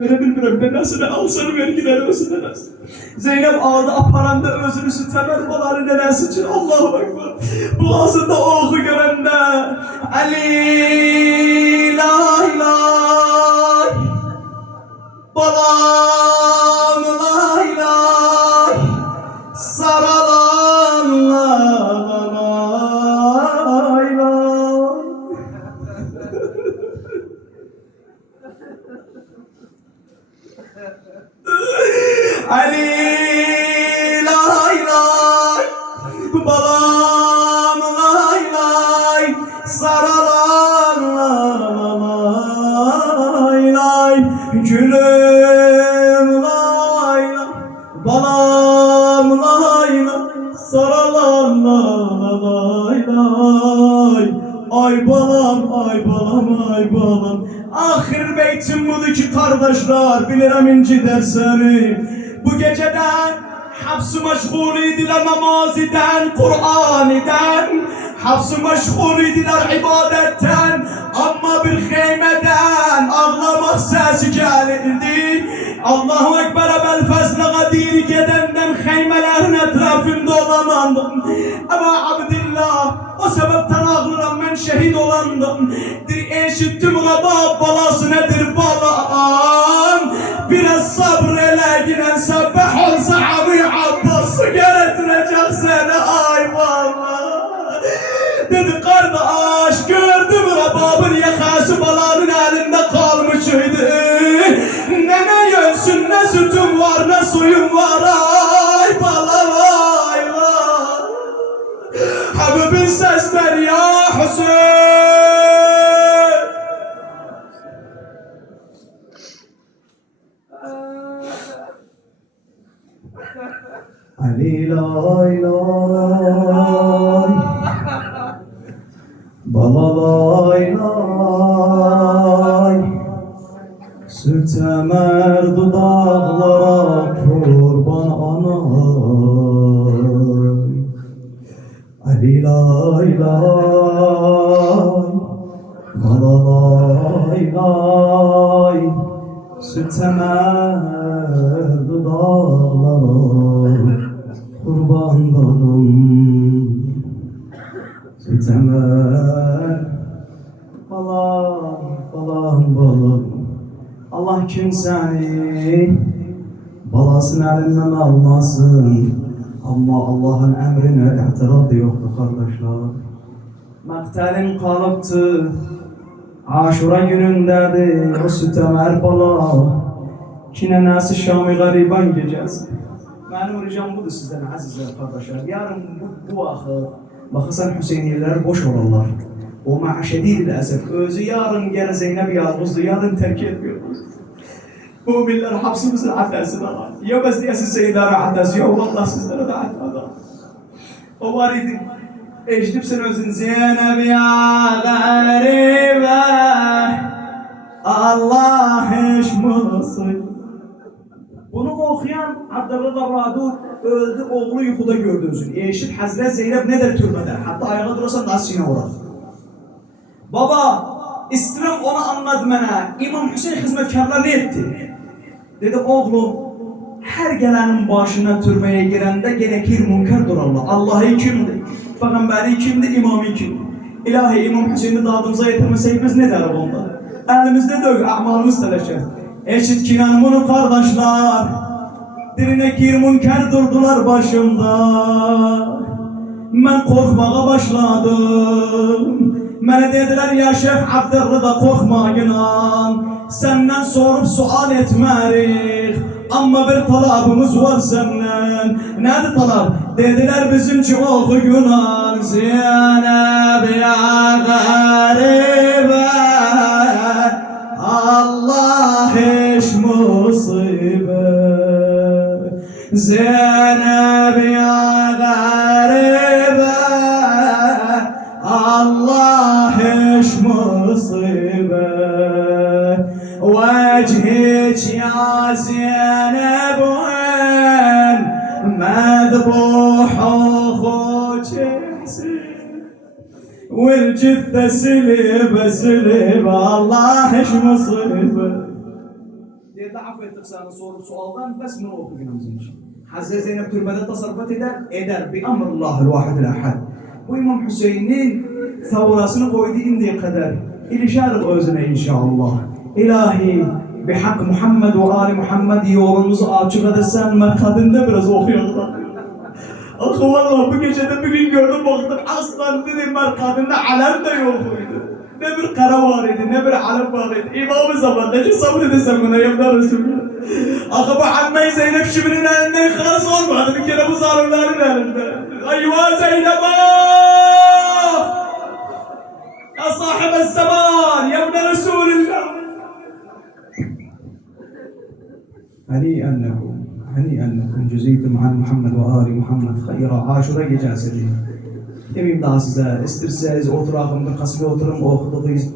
Bilmirəm, nənəsini alsın, vergiləri özü nənəsi. Zeynep ağda aparanda özünü sütəmər baları nənəsi için Allahu Ekber. Boğazında oğu görəndə Ali la ilahe balam la ilahe saralan la ilahe. Ali la ilahe balam la ilahe saralan la ilahe gülüm la ilahe balam la ilahe saralan la ilahe. Ay balam, ay balam, ay balam. Ahir beytim budur ki kardeşler, bilirəm inciter seni. Bu geceden hapsi meşgul idiler namaz iden, Kur'an iden. Hapsi meşgul idiler ibadetten, ama bir heymeden ağlamak sesi gelirdi. Allahu Ekber belfezle gadir gedenden heymelerin etrafında olanandım. Ama Abdillah o sebepten ağlıram ben şehit olandım. Eşittim Rabab balası nedir balam. Biraz sabreyle giden sebbeh olsa abi Abbas'ı gerektirecek seni ay valla. Dedi kardeş gördüm Rabab'ın yakası balanın elinde kalmışıydı. Ne yönsün ne sütüm var ne suyum var ay balam ay valla. Habibin sesleri ya Hüseyin. Ali lay lay bala lay lay sürtemer dudaklara kurban anay. Ali lay lay bala lay lay sürtemer dudaklara kurban balım sütemer balam balam balım. Allah kimsəni balasını elinden almasın. Ama Allah'ın emrine etiraz yoktu kardeşler. Maktelin kalıptı Aşura günündedir o sütemer bala. Kinenesi Şam-ı Gariban gecesi. Benim ricam budur sizden azizler kardeşler. Yarın bu axı baxırsan Hüseyniyələr boş olurlar. O məşədir əsəf. Özü yarın gələ Zeynəb yalnızdır. Yarın terk etmiyoruz. Müminler hapsimizin adresini alar. Ya biz diyesiz Zeynələrə adresi yok. Vallahi sizlere de adresi. O var idi. Eşitip sen özün Zeynəb ya garibe Allah eşmasın. Bunu okuyan Abdullah Radur öldü, oğlu yuxuda gördü özünü. Eşit Hazret Zeynep nedir türbede? Hatta ayağa durursa nasıl yine uğrar. Baba, istirəm onu anladı mənə. İmam Hüseyin hizmetkarlar ne etti? Dedi oğlum, her gelenin başına türbeye girende gerekir münker durarlar. Allah'ı kimdi? Peygamberi kimdi? İmamı kimdi? İlahi İmam Hüseyin'i dadımıza yetirmesek biz ne derim onda? Elimizde dök, amalımız teleşer. Eşit kinan bunu kardeşler. Dirine kir münker durdular başımda. Ben korkmağa başladım. Bana dediler ya Şeyh Abdurrı'da korkma inan. Senden sorup sual etmerik. Ama bir talabımız var senden. Nedir talab? Dediler bizim çok günah. Zeynep ya garibe Allah eş musibet. Zeynep ya garibe Allah eş musibet. Vecihik ya Zeynep مذبوح وخوجتي والجثة سليبة سليبة الله ايش مصيبة. Dedi af ettik sana soru sualdan bes bunu okuyunumuzun için. Hazreti Zeynep türbede tasarrufat eder. Bi amrullahil vahidil ahad. Bu İmam Hüseyin'in savrasını koydu indiye kadar. İlişarık özüne inşallah. İlahi bihak Muhammed ve Ali Muhammed yolumuzu açık edersen merkadında biraz okuyalım. Ah vallahi bu gecede bir gün gördüm baktım aslan dedim merkadında alem de yokuydu. Ne bir kara var idi, ne bir alem var idi. İmam-ı Zaman ne ki sabredesem buna yemler Resulullah. Ah bu Amme Zeynep Şibir'in elinde ihlas olmadı bir kere bu zalimlerin elinde. Eyvah Zeynep! Ya sahib el-zaman, ya ibn Resulullah. هنيئا لكم هنيئا لكم جزيتم عن محمد وآل محمد خيرا Aşura gecesi değil. Demeyeyim daha size, isterseniz oturağımda kasıbe oturum, okuduyuz.